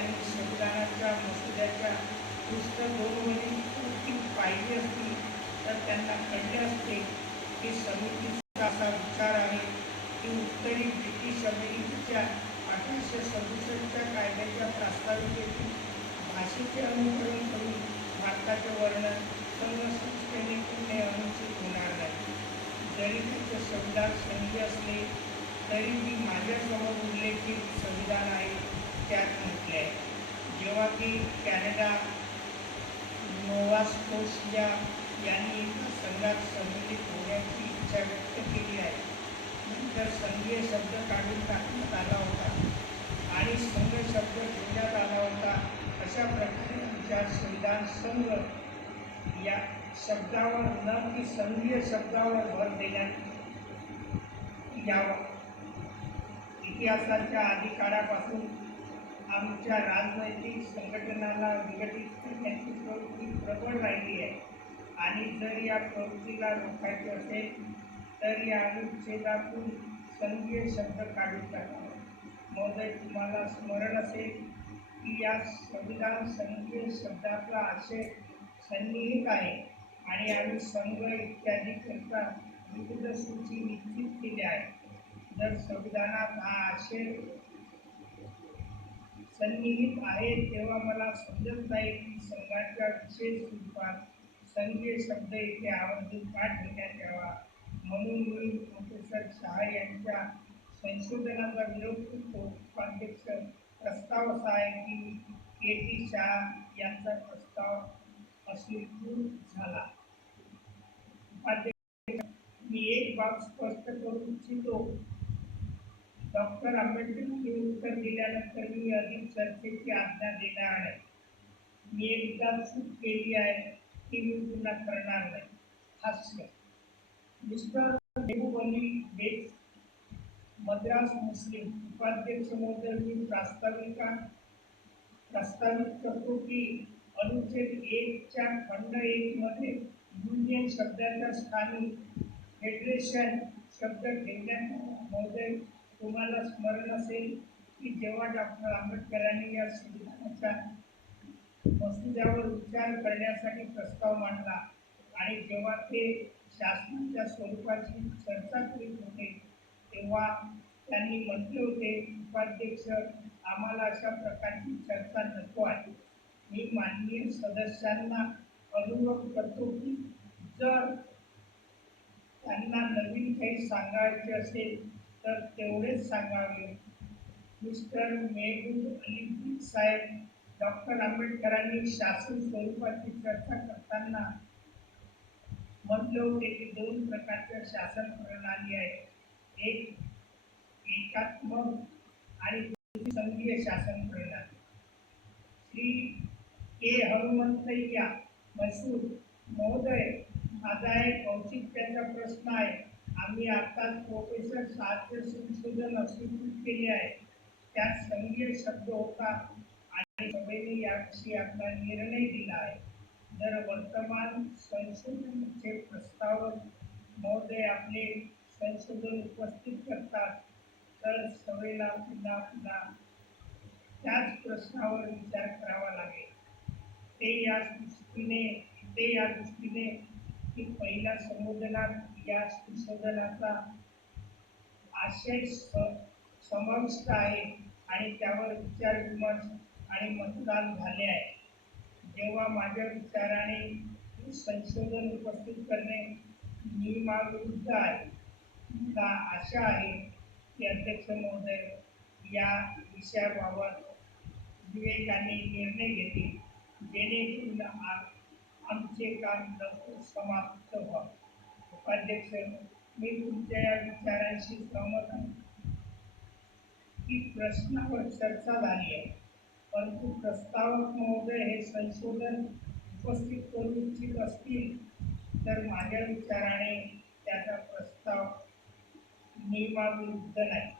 आणि संविधानाच्या मसुद्याच्या पुस्तक म्हणजे दोनवरील कृती पाहिजे असती तर त्यांना कळले असते की समितीचा असा विचार आहे की उत्तरी ब्रिटिश अमेरिकेच्या अठराशे सदुसष्टच्या कायद्याच्या प्रास्ताविकेतून भाषेचे अनुकरण करून भारताचे वर्णन संघ संस्थेने अनुचित होणार नाही. जरी त्याचे संविधान संधी असले तरी मी माझ्यासमोर उल्लेखित संविधान आहे. त्यात म्हटले आहे जेव्हा की कॅनडा नोवास्कोसिया यांनी एका संघात सम्मिलित होण्याची इच्छा व्यक्त केली आहे. नंतर संघीय शब्द काढून टाकण्यात आला होता आणि संघ शब्द ठेवण्यात आला होता. अशा प्रकारे आमच्या संविधान संघ या शब्दावर न की संघीय शब्दावर भर देण्यात यावा. इतिहासाच्या आधी काळापासून आमच्या राजनैतिक संघटनाला विघटित करण्याची प्रवृत्ती प्रबळ राहिली आहे आणि जर या प्रवृत्तीला रोखायचे असेल तर या अनुच्छेदातून संघीय शब्द काढून टाकावा. महोदय तुम्हाला स्मरण असेल की या संविधान संघीय शब्दाचा आशय सन्निहित आहे आणि आम्ही संघ इत्यादी करता विविध सूची निश्चित केल्या आहेत. जर संविधानात हा आशय सन्निहित आहेत तेव्हा मला समजत नाही की संघाच्या विशेष रूपात संघीय शब्द इथे आवर्जून का ठेवण्यात यावा? म्हणून मी प्रोफेसर शहा यांच्या संशोधनाचा विरोध करतो उपाध्यक्ष प्रस्ताव असा आहे की के टी शहा यांचा प्रस्ताव अस्वीकृत झाला. उपाध्यक्ष मी एक बाब स्पष्ट करू इच्छितो. डॉक्टर आंबेडकरांनी उत्तर दिल्यानंतर मी अधिक चर्चेची आज्ञा देणार आहे. मी एकदा चूक केली आहे ती मी पुन्हा करणार नाही. हास्य. मिस्टर देहुबली बेग मद्रास मुस्लिम उपाध्यक्ष महोदय मी प्रास्ताविका प्रस्तावित करतो की अनुच्छेद एकच्या खंड एकमध्ये युनियन शब्दाच्या स्थानी फेडरेशन शब्द ठेवण्यात महोदय तुम्हाला स्मरण असेल की जेव्हा डॉक्टर आंबेडकरांनी या संविधानाच्या मसुद्यावर विचार करण्यासाठी प्रस्ताव मांडला आणि जेव्हा ते शासनाच्या स्वरूपाची चर्चा करीत होते तेव्हा त्यांनी म्हटले होते उपाध्यक्ष आम्हाला अशा प्रकारची चर्चा नको आहे. मी माननीय सदस्यांना अनुरोध करतो की जर त्यांना नवीन काही सांगायचे असेल तर तेवढेच सांगावे. मिस्टर मेहबूब अली साहेब डॉक्टर आंबेडकरांनी शासन स्वरूपाची चर्चा करताना म्हटलं होते की दोन प्रकारच्या शासन प्रणाली आहेत. एक एकात्मक आणि संघीय शासन प्रणाली. श्री के हनुमंतय्या मैसूर. महोदय माझा एक औचित्याचा प्रश्न आहे. आम्ही आताच प्रोफेसर साध्य संशोधन अस्वीकृत केले आहे. त्यात संघीय शब्द होता आणि सभेने याविषयी आपला निर्णय दिला आहे. जर वर्तमान संशोधनाचे प्रस्ताव महोदय आपले संशोधन उपस्थित करतात. तर सभेला पुन्हा पुन्हा त्याच प्रश्नावर विचार करावा लागेल. ते या दृष्टीने ते या दृष्टीने की पहिल्या संबोधनात या संशोधनाचा आशय समाविष्ट आहे आणि त्यावर विचार विमर्श आणि मतदान झाले आहे. जेव्हा माझ्या विचाराने संशोधन उपस्थित करणे नियमाविरुद्ध आहे मला आशा आहे की अध्यक्ष महोदय या विषयाबाबत विवेकाने निर्णय घेतील जेणेकरून आमचे काम लवकर समाप्त व्हावं. उपाध्यक्ष मी तुमच्या या विचारांशी सहमत आहे. की प्रश्नावर चर्चा झाली आहे. परंतु प्रस्तावक महोदय हे संशोधन उपस्थित करू इच्छित असतील तर माझ्या विचाराने त्याचा प्रस्ताव नियमाविरुद्ध नाही.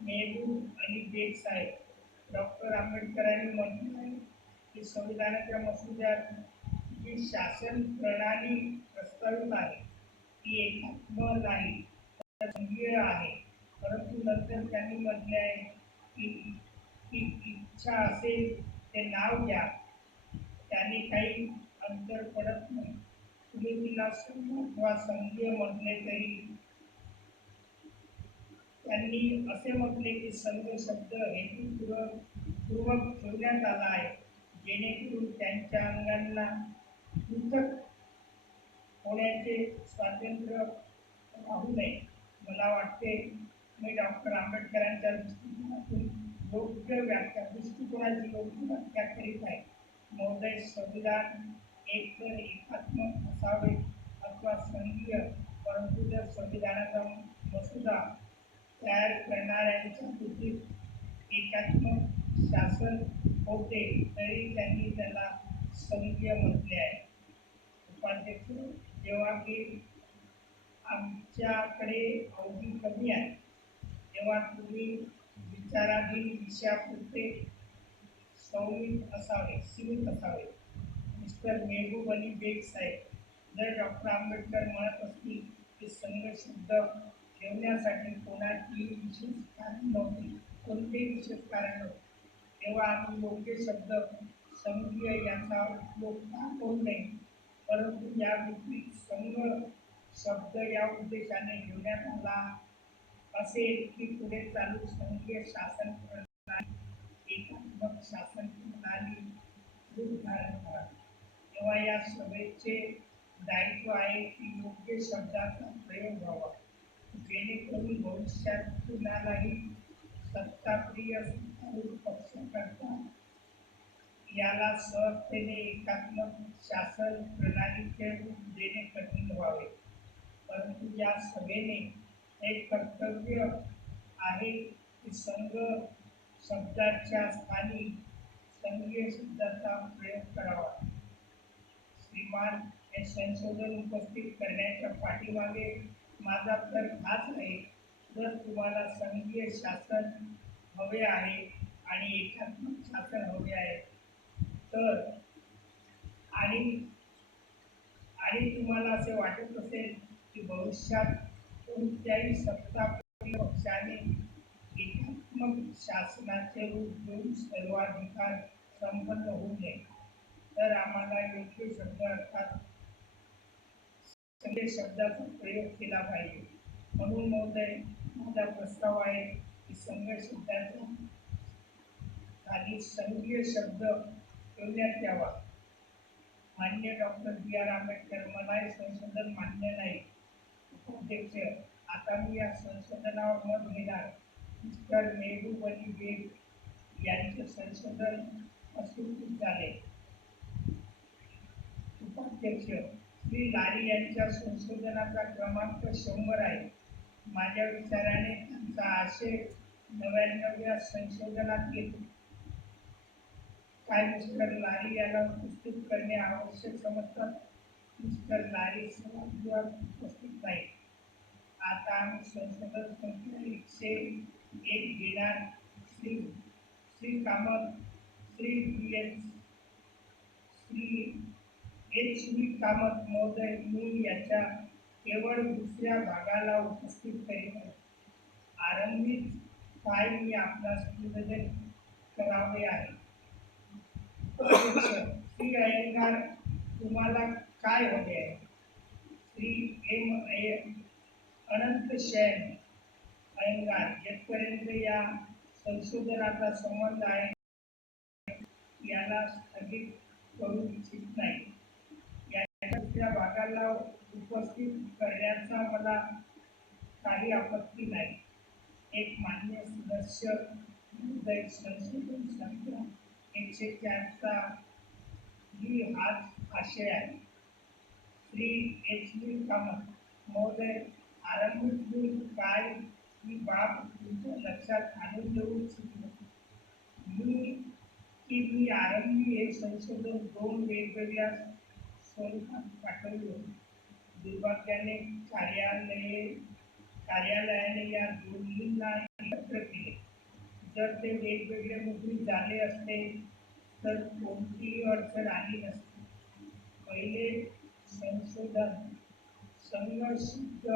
मेहबूब आणि बेग साहेब डॉक्टर आंबेडकरांनी म्हटलं आहे की संविधानाच्या मसुद्यात जी शासन प्रणाली प्रस्तावित आहे ती एकात्म नाही तर आहे. परंतु नंतर त्यांनी म्हटले आहे की इच्छा असेल ते नाव घ्या. त्याने काही अंतर पडत नाही. तुम्ही तिला संघ संघीय म्हटले तरी. त्यांनी असे म्हटले की संघ शब्द हेतूपूर्वक पूर्वक ठेवण्यात आला आहे. जेणेकरून त्यांच्या अंगांना पृथक होण्याचे स्वातंत्र्य राहू नये. मला वाटते मी डॉक्टर आंबेडकरांच्या दृष्टिकोनातून योग्य व्याख्या दृष्टिकोनाची योग्य व्याख्या करीत आहे. महोदय संविधान एकतर एकात्मक असावे अथवा संघीय परंतु जर संविधानाचा मसुदा तयार करणाऱ्यांच्या कृतीत एकात्मक शासन होते तरी त्यांनी त्याला संघीय म्हटले आहे. उपाध्यक्ष जेव्हा की आमच्याकडे अवधी कमी आहे तेव्हा तुम्ही विचाराधीन विषयापुरते संमित असावे सीमित असावे. मिस्टर मेहबूब अली बेग साहेब जर डॉक्टर आंबेडकर म्हणत असतील की संघ शब्द ठेवण्यासाठी कोणाची विशेष कारण नव्हती कोणतेही विशेष कारण नव्हते तेव्हा आम्ही योग्य शब्द संघीय याचा उपयोग का करू नये? परंतु या विपरीत संघ शब्द या उद्देशाने घेण्यात आला असेल की पुढे चालू संघीय शासन प्रणाली एकात्मक शासन प्रणाली रूप धारण करा तेव्हा या सभेचे दायित्व आहे की योग्य शब्दाचा प्रयोग व्हावा. जेणेकरून भविष्यात कुणालाही सत्ताप्रिय सत्तारूढ पक्षकर्ता याला सहजतेने एकात्मक शासन प्रणालीचे रूप देणे कठीण व्हावे. परंतु या सभेने हे कर्तव्य आहे की संघ शब्दाच्या स्थानी संघीय शब्दाचा प्रयोग करावा. श्रीमान हे संशोधन उपस्थित करण्याच्या पाठीमागे माझा तर हाच आहे. जर तुम्हाला संघीय शासन हवे आहे आणि एकात्मक शासन हवे आहे तर आणि आणि तुम्हाला असे वाटत असेल की भविष्यात कोणत्याही सत्ता पक्षाने एकात्मक शासनाचे रूप देऊन सर्वाधिकार संपन्न होऊ नये. तर आम्हाला योग्य शब्द अर्थात सगळे शब्दाचा प्रयोग केला पाहिजे. म्हणून महोदय माझा प्रस्ताव आहे की संघ शब्दाचा खाली संघीय शब्द ठेवण्यात यावा. मान्य डॉक्टर बी आर आंबेडकर मला हे संशोधन मान्य नाही. उपाध्यक्ष आता मी या संशोधनावर मत घेणार. मिस्टर मेहबूब अली बेग यांचे संशोधन अस्वीकृत झाले उपाध्यक्ष श्री लारी यांच्या संशोधनाचा क्रमांक शंभर आहे. माझ्या विचाराने त्यांचा आशय नव्याण्णव्या संशोधनात येतो. काय मिस्टर लारी याला उपस्थित करणे आवश्यक समजतात मिस्टर लारी सभागृहात उपस्थित नाही. आता आम्ही संशोधन संख्या एकशे एक घेणार. Shri Shri Kamath Shri B H Shri H V Kamath महोदय मी याच्या केवळ दुसऱ्या भागाला उपस्थित करीत आहे आरंभीत काय मी आपणास निवेदन करावे आहे. श्री अय्यंगार तुम्हाला काय हवे आहे? श्री एम अय अनंत शैन अयंगार येथपर्यंत या संशोधनाचा संबंध आहे. याला स्थगित करू इच्छित नाही. या दुसऱ्या भागाला उपस्थित करण्याचा मला काही आपत्ती नाही. एक मान्य सदस्य संशोधन संख्या एकशे चारचा ही हाच आशय आहे. श्री एच डी कामत महोदय आरंभिक मी काय ही बाब तुमच्या लक्षात आणून देऊ इच्छितो? मी की मी आरंभी हे संशोधन दोन वेगवेगळ्या स्वरूपात पाठवले. दुर्भाग्याने कार्यालये कार्यालयाने या दोन्हींना एकत्र केले. जर ते वेगवेगळे मुद्रित झाले असते तर कोणतीही अडचण आली नसती. पहिले संशोधन संघ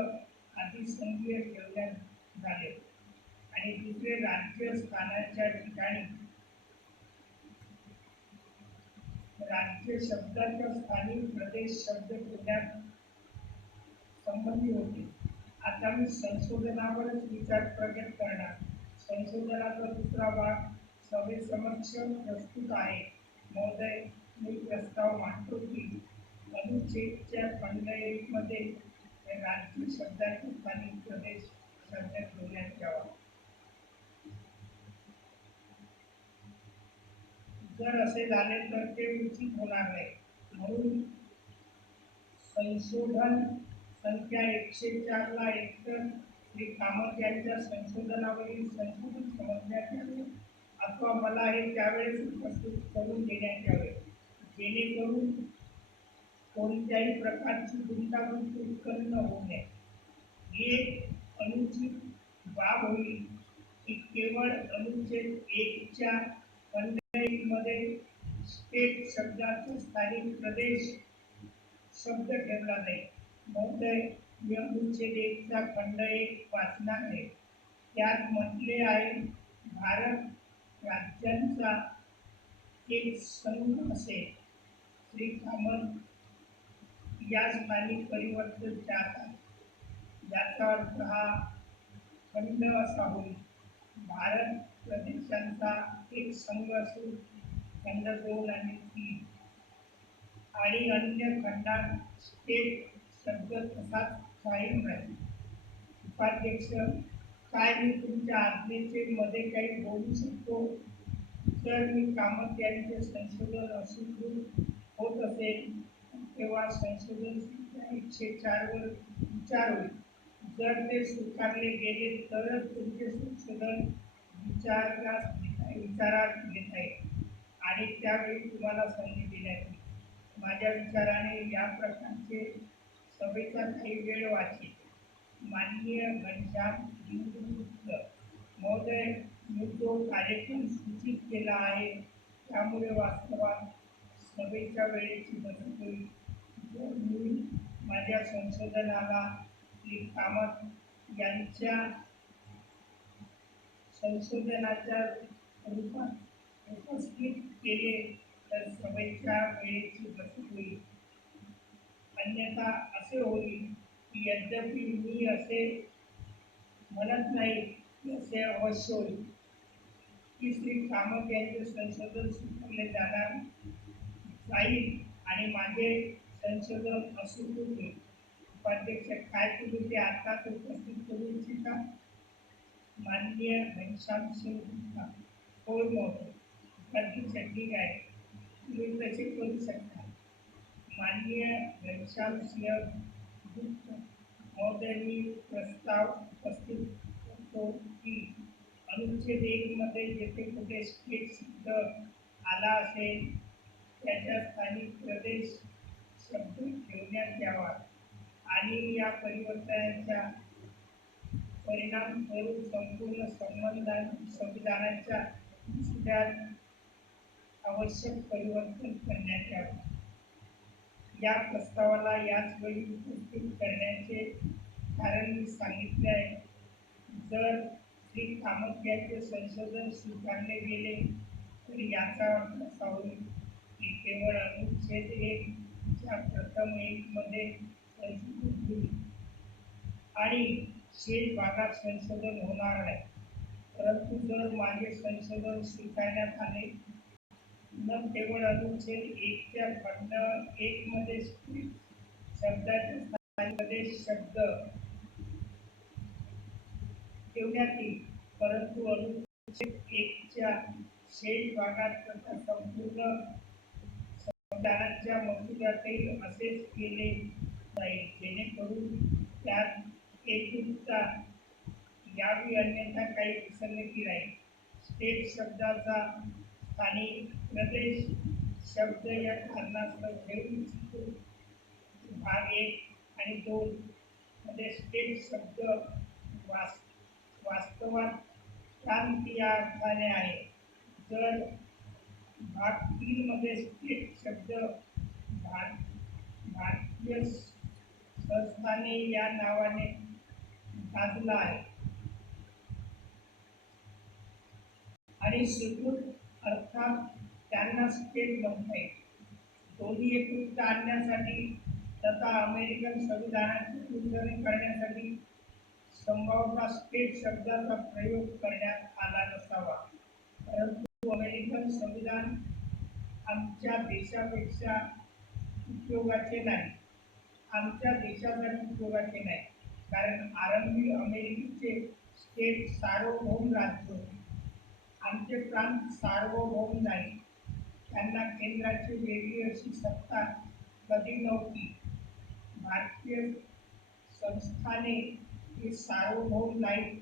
आधी संघीय ठेवण्यात झाले. आणि दुसरे राज्य स्थानाच्या ठिकाणी राज्य शब्दाच्या स्थानिक प्रदेश शब्द ठेवण्यात संबंधी होते. आता मी संशोधनावरच विचार प्रकट करणार. संशोधनाचा दुसरा भाग सभेसमक्ष प्रस्तुत आहे. महोदय मी प्रस्ताव मांडतो की अनुच्छेदच्या खंड एकमध्ये राज्य शब्दाचे स्थानिक प्रदेश शब्द ठेवण्यात यावा. जर असे झाले तर ते उचित होणार नाही. म्हणून संशोधन संख्या एकशे चारला एकतर मी कामत यांच्या संशोधनावरील संशोधन समजण्यात अथवा मला हे त्यावेळेस उपस्थित करून देण्यात यावे जेणेकरून कोणत्याही प्रकारची गुंतागुंत उत्पन्न होऊ नये. हे एक अनुचित बाब होईल की केवळ अनुच्छेद एकच्या खंडमध्ये स्टेट शब्दाचा स्थानिक प्रदेश शब्द ठेवला नाही. महोदय मी एकचा खंड एक वाचणार आहे. त्यात म्हटले आहे भारत राज्यांचा एक संघ असे. श्री कामत या स्थानी परिवर्तन जातात याचा अर्थ हा खंड असा होईल. भारत प्रदेशांचा एक संघ असून खंड दोन आणि तीन. आणि अन्य खंडात स्टेट शब्द तसाच कायम राहील उपाध्यक्ष काय मी तुमच्या आज्ञेचे मध्ये काही बोलू शकतो जर मी कामत यांचे संशोधन अस्वीकृत होत असेल तेव्हा संशोधन एकशे चारवर विचार होईल जर ते स्वीकारले गेले तरच तुमचे संशोधन विचारात विचारात घेता येईल आणि त्यावेळी तुम्हाला संधी देण्यात माझ्या विचाराने या प्रकारचे सभेचा काही वेळ वाचेल माननीय घनश्याम हिंदुस्त महोदय मी तो कार्यक्रम सूचित केला आहे. त्यामुळे वास्तवात सभेच्या वेळेची बचत होईल जर मी माझ्या संशोधनाला कामत यांच्या संशोधनाच्या रूपात उपस्थित केले तर सभेच्या वेळेची बचत होईल अन्यथा असे होईल की यद्यपि मी असे म्हणत नाही असे अवश्य होईल. की श्री कामत यांचे संशोधन स्वीकारले जाणार जाईल आणि माझे संशोधन असून होईल. उपाध्यक्ष काय तुम्ही ते आताच उपस्थित करू इच्छिता? माननीय घनश्याम सिंग गुप्ता होय महोदय उपाध्यक्ष ठीक आहे. तुम्ही तसे करू शकता. माननीय घनश्याम सिंह गुप्त महोदयांनी प्रस्ताव उपस्थित करतो की अनुच्छेद एकमध्ये जेथे कुठे स्टेट शब्द आला असेल त्याच्या स्थानिक प्रदेश शब्द ठेवण्यात यावा आणि या परिवर्तनाच्या परिणाम स्वरूप संपूर्ण संबंधां संविधानाच्या दुसऱ्यात आवश्यक परिवर्तन करण्यात यावं. या प्रस्तावाला याच वेळी उपस्थित करण्याचे कारण मी सांगितले आहे. जर श्री कामत संशोधन स्वीकारले गेले तर याचा अर्थ असा होईल की केवळ अनुच्छेद एक च्या प्रथम एकमध्ये संशोधन होईल. आणि शेष भागात संशोधन होणार नाही परंतु जर माझे संशोधन स्वीकारण्यात आले न केवळ अनुच्छेद एकच्या खंड एक मध्ये शब्दाचे शब्द. ठेवण्यात येईल परंतु अनुच्छेद एकच्या शेष भागात तथा संपूर्ण संविधानाच्या मसुद्यातही असेच केले जाईल. जेणेकरून त्यात एकरूपता यावी अन्यथा काही विसंगती राहील. स्टेट शब्दाचा आणि प्रदेश शब्द या कारणास्तव ठेवू इच्छितो भाग एक आणि दोन मध्ये स्टेट शब्द वास वास्तवात क्रांती या अर्थाने आहे. जर भाग तीनमध्ये स्टेट शब्द भार भारतीय संस्थाने या नावाने गाजला आहे. आणि स्वीकृत अर्थात त्यांना स्टेट म्हणता दोन्ही एकरूपता आणण्यासाठी तथा अमेरिकन संविधानाचे अनुसरण करण्यासाठी संभाव्यता स्टेट शब्दाचा प्रयोग करण्यात आला नसावा. परंतु अमेरिकन संविधान आमच्या देशापेक्षा उपयोगाचे नाही. आमच्या देशासाठी उपयोगाचे नाही. कारण आरंभी अमेरिकेचे स्टेट सार्वभौम राज्य होते. आमचे प्रांत सार्वभौम नाही. त्यांना केंद्राची वेगळी अशी सत्ता कधी नव्हती. भारतीय संस्थाने हे सार्वभौम नाही.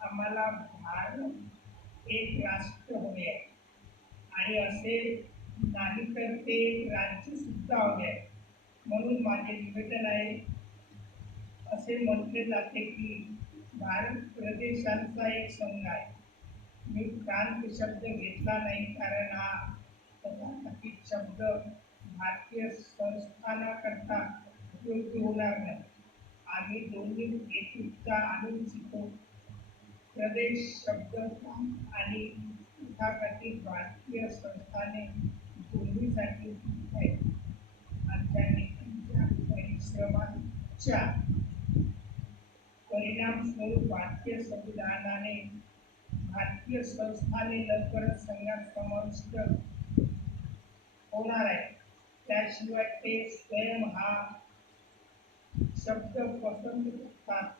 आम्हाला भारत एक राष्ट्र हवे आहे. आणि असे नाही तर ते एक राज्यसुद्धा हवे आहे. म्हणून माझे निवेदन आहे असे म्हटले जाते की भारत प्रदेशांचा एक संघ आहे. मी प्रांत शब्द घेतला नाही कारण हा तथाकथित शब्द भारतीय संस्थानाकरता उपयोगी होणार नाही. आम्ही दोन्ही एकरूपता आनंद शिकतो प्रदेश शब्द आणि तथाकथित भारतीय संस्थाने दोन्हीसाठी आहेत. आमच्या नेत्यांच्या परिश्रमाच्या परिणाम स्वरूप भारतीय संविधानाने भारतीय संस्थाने लवकरच संघात समाविष्ट होणार आहे. त्याशिवाय ते स्वयं हा शब्द पसंत करतात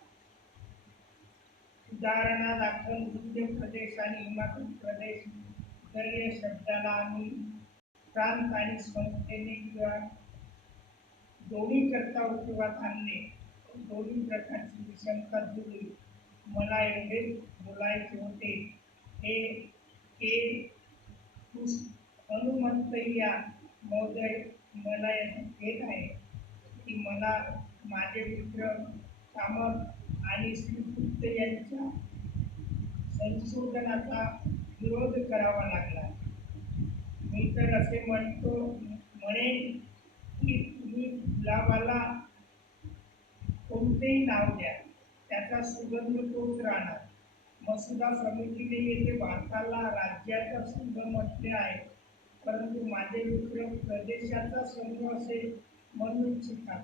उदाहरणादाखल मध्य प्रदेश आणि हिमाचल प्रदेश दर्य शब्दाला आम्ही प्रांत आणि संस्थेने किंवा दोन्ही करता उपयोगात आणले. दोन्ही प्रकारची विषमता दूर मला एवढेच बोलायचे होते हे हे पुस- हनुमंतय्या महोदय मला येत आहे की मला माझे मित्र कामत आणि श्रीगुप्त यांच्या संशोधनाचा विरोध करावा लागला. मी तर असे म्हणतो म्हणेन की तुम्ही गुलाबाला कोणतेही नाव द्या. त्याचा सुगंध तोच राहणार. मसुदा समितीने येथे भारताला राज्याचा संघ म्हटले आहे. परंतु माझे मित्र प्रदेशाचा संघ असे म्हणू इच्छितात.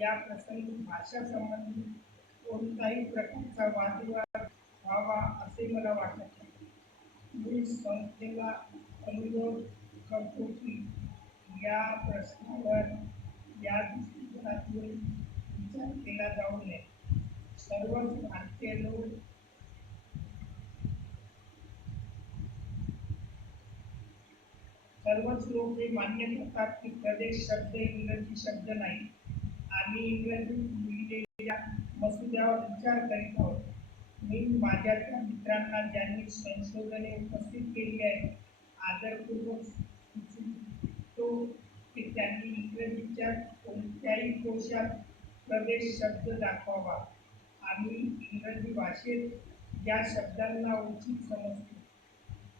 या प्रसंगी भाषा संबंधी कोणताही प्रकारचा वादविवाद व्हावा असे मला वाटत नाही. मी संस्थेला अनुरोध करतो की या प्रश्नावर या दृष्टिकोनातून विचार केला जाऊ नये. सर्वच भारतीय लोक. सर्वच लोक हे मान्य करतात की प्रदेश शब्द इंग्रजी शब्द नाही. आम्ही इंग्रजीत लिहिलेल्या मसुद्यावर विचार करीत आहोत. मी माझ्या त्या मित्रांना ज्यांनी संशोधने उपस्थित केली आहे आदरपूर्वक सुचवितो की त्यांनी इंग्रजीच्या कोणत्याही कोशात प्रदेश शब्द दाखवावा. आम्ही इंग्रजी भाषेत या शब्दांना उचित समजतो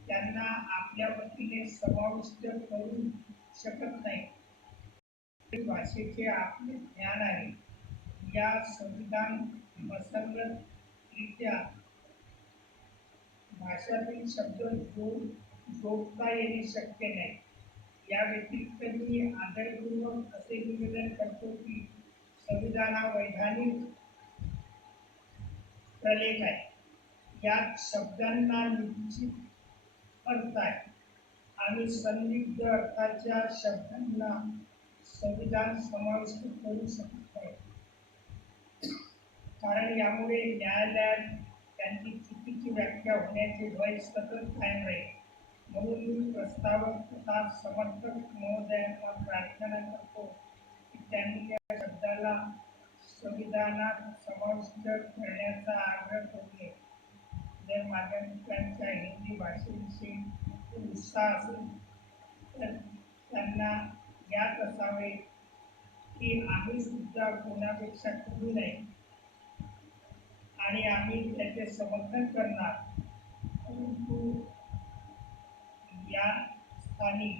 त्यांना आपल्या वतीने समाविष्ट करू शकत नाही. भाषेचे आपले ज्ञान आहे. या संविधान मसंगतरित्या भाषातील शब्द जोड जोडता येणे शक्य नाही. या व्यतिरिक्त मी आदरपूर्वक असे निवेदन करतो की संविधान हा वैधानिक प्रलेख आहे. यात शब्दांना निश्चित अर्थ आहे आणि संदिग्ध अर्थाच्या शब्दांना संविधान समाविष्ट करू शकत नाही कारण यामुळे न्यायालयात त्यांची चुकीची व्याख्या होण्याचे भय सतत कायम राहील. म्हणून मी प्रस्तावक तथा समर्थक महोदयांना प्रार्थना करतो की त्यांनी या शब्दाला संविधानात समाविष्ट करण्याचा आग्रह करू जर माझ्या मित्रांच्या हिंदी भाषेविषयी उत्साह असेल तर त्यांना ज्ञात असावे की आम्ही सुद्धा कोणापेक्षा कमी नाही आणि आम्ही त्याचे समर्थन करणार. परंतु या स्थानी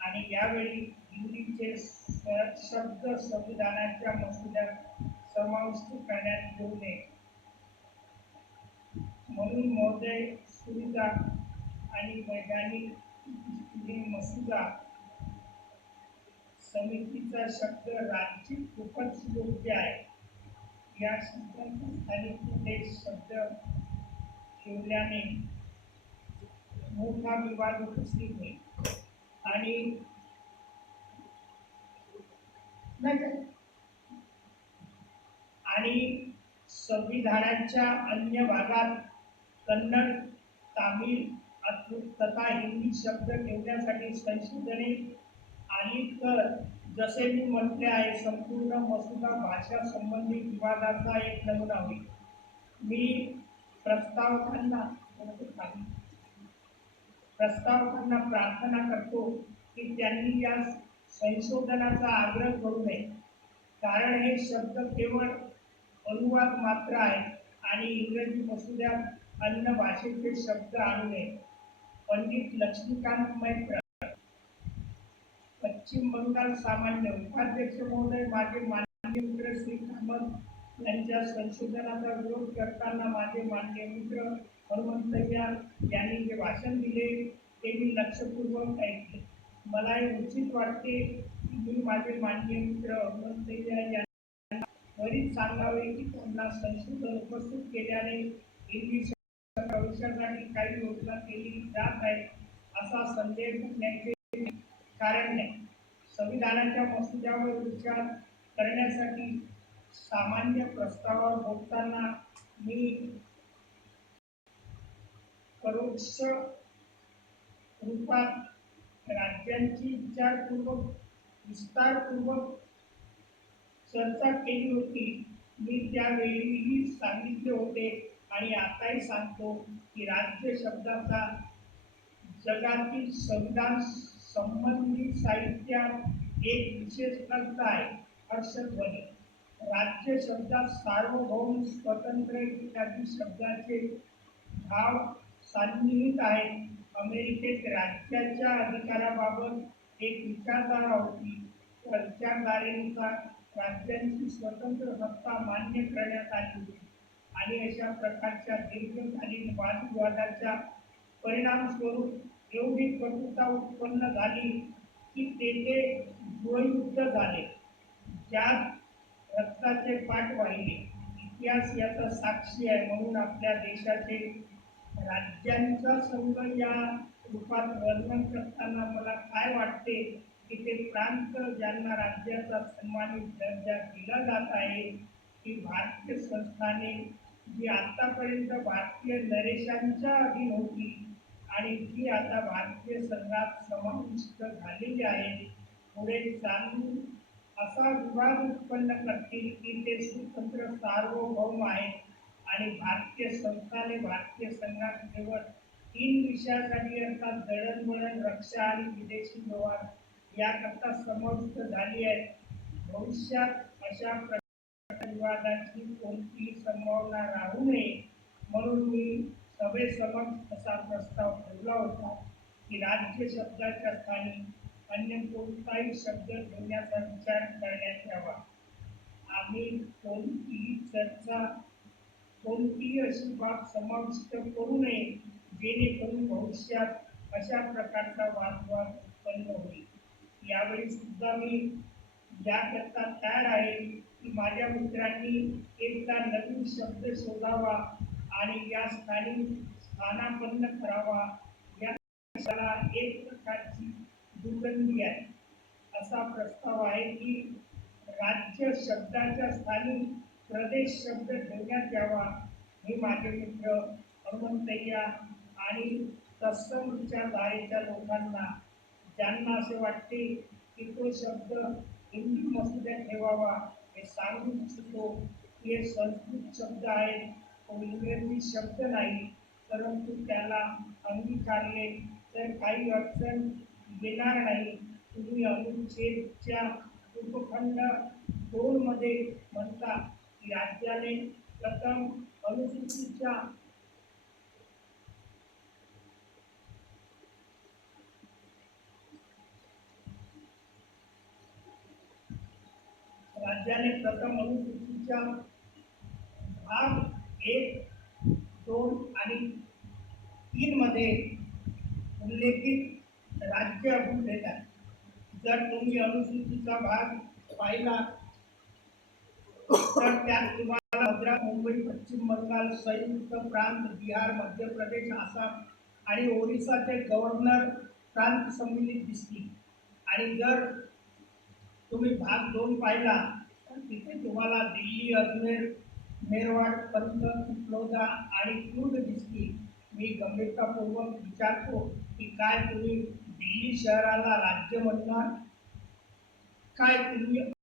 आणि यावेळी हिंदीचे शब्द संविधानाच्या मसुद्यात समाविष्ट करण्यात येऊ नये. म्हणून महोदय सुविधा आणि वैज्ञानिक दृष्टीने मसुदा समितीचा शब्द राज्य खूपच योग्य आहे. या शब्दांचे स्थानिक प्रदेश शब्द ठेवल्याने मोठा विवाद उपस्थित होईल. आणि म्हणजे आणि संविधानाच्या अन्य भागात कन्नड तामिळ तथा हिंदी शब्द ठेवण्यासाठी संशोधने आली तर जसे मी म्हटले आहे संपूर्ण मसुदा भाषा संबंधी विभागाचा एक नमुना होईल. मी प्रस्तावकांना प्रस्तावकांना प्रार्थना करतो की त्यांनी या संशोधनाचा आग्रह करू नये. कारण हे शब्द केवळ अनुवाद मात्र आहे आणि इंग्रजी मसुद्यात अन्य भाषेचे शब्द आणले पंडित लक्ष्मीकांत मैत्र पश्चिम बंगाल सामान्य उपाध्यक्ष महोदय माझे मान्य मित्र श्री कामत यांच्या संशोधनाचा विरोध करताना माझे मान्य मित्र हनुमंतय्या यांनी जे भाषण दिले ते मी लक्षपूर्वक ऐकले. मला हे उचित वाटते की मी माझे मान्य मित्र हनुमंतय्या यांना त्वरित सांगावे की त्यांना संशोधन उपस्थित केल्याने इंग्लिश भविष्यासाठी काही योजना केली जात आहे असा संदेह करण्याचे कारण नाही. संविधानाच्या मसुद्यावर विचार करण्यासाठी सामान्य प्रस्तावावर बोलताना मी परोक्ष रूपात राज्यांची विचारपूर्वक विस्तारपूर्वक चर्चा केली होती. मी त्यावेळीही सांगितले होते आणि आताही सांगतो की राज्य शब्दाचा जगातील संविधान संबंधित साहित्यात एक विशेष अर्थ आहे हर्षध्वनी राज्य शब्दात सार्वभौम स्वतंत्र इत्यादी शब्दाचे भाव सान्निहित आहे. अमेरिकेत राज्याच्या अधिकाराबाबत एक विचारधारा होती. त्या विचारधारेनुसार राज्यांची स्वतंत्र सत्ता मान्य करण्यात आली होती. आणि अशा प्रकारच्या दीर्घकालीन वादविवादाच्या परिणामस्वरूप एवढी कटुता उत्पन्न झाली की तेथे गृहयुद्ध झाले ज्यात रक्ताचे पाठ वाहिले. इतिहास याचा साक्षी आहे म्हणून आपल्या देशाचे राज्यांचा संघ या रूपात वर्णन करताना मला काय वाटते की ते प्रांत ज्यांना राज्याचा सन्मानित दर्जा दिला जात आहे ती भारतीय संस्थाने जी आतापर्यंत भारतीय नरेशांच्या अधीन होती आणि जी आता भारतीय संघात समाविष्ट झालेली आहे पुढे चालू असा विवाद उत्पन्न करतील की ते स्वतंत्र सार्वभौम आहेत आणि भारतीय संस्थाने भारतीय संघात केवळ तीन विषयासाठी अर्थात दळणवळण रक्षा आणि विदेशी व्यवहार याकरता समाविष्ट झाली आहे भविष्यात अशा प्रकारच्या विवादाची कोणतीही संभावना राहू नये. म्हणून मी सभेसमक्ष असा प्रस्ताव ठेवला होता की राज्य शब्दाच्या स्थानी अन्य कोणताही शब्द ठेवण्याचा विचार करण्यात यावा. आम्ही कोणतीही चर्चा कोणतीही अशी बाब समाविष्ट करू नये जेणेकरून भविष्यात अशा प्रकारचा वादवाद उत्पन्न होईल. यावेळी सुद्धा मी याकरता तयार आहे की माझ्या मित्रांनी एकदा नवीन शब्द शोधावा आणि या स्थानी स्थानापन्न करावा या शब्दाला एक प्रकारची दुर्गंधी आहे. असा प्रस्ताव आहे की राज्य शब्दाच्या स्थानी प्रदेश शब्द ठेवण्यात यावा हे माझे मित्र हनुमंतय्या आणि तत्सम विचारधारेच्या लोकांना ज्यांना असे वाटते की तो शब्द हिंदी मसुद्यात ठेवावा हे सांगू इच्छितो. की हे संस्कृत शब्द आहे तो इंग्रजी शब्द नाही परंतु त्याला अंगीकारले तर काही अडचण येणार नाही. तुम्ही अनुच्छेदच्या उपखंड दोनमध्ये म्हणता की राज्याने प्रथम अनुसूचीच्या राज्याने प्रथम अनुसूचीच्या भाग एक दोन आणि तीनमध्ये उल्लेखित राज्य अभूत देतात जर तुम्ही अनुसूचीचा भाग पाहिला तर त्यात तुम्हाला मद्रास मुंबई पश्चिम बंगाल संयुक्त प्रांत बिहार मध्य प्रदेश आसाम आणि ओरिसाचे गव्हर्नर प्रांत सम्मिलित दिसतील. आणि जर तुम्ही भाग दोन पाहिला तर तिथे तुम्हाला दिल्ली अजमेर मेरवाड पंत चित्रोदा आणि क्रूड दिसली. मी गंभीरतापूर्वक विचारतो की काय तुम्ही दिल्ली शहराला राज्य म्हणणार? काय तुम्ही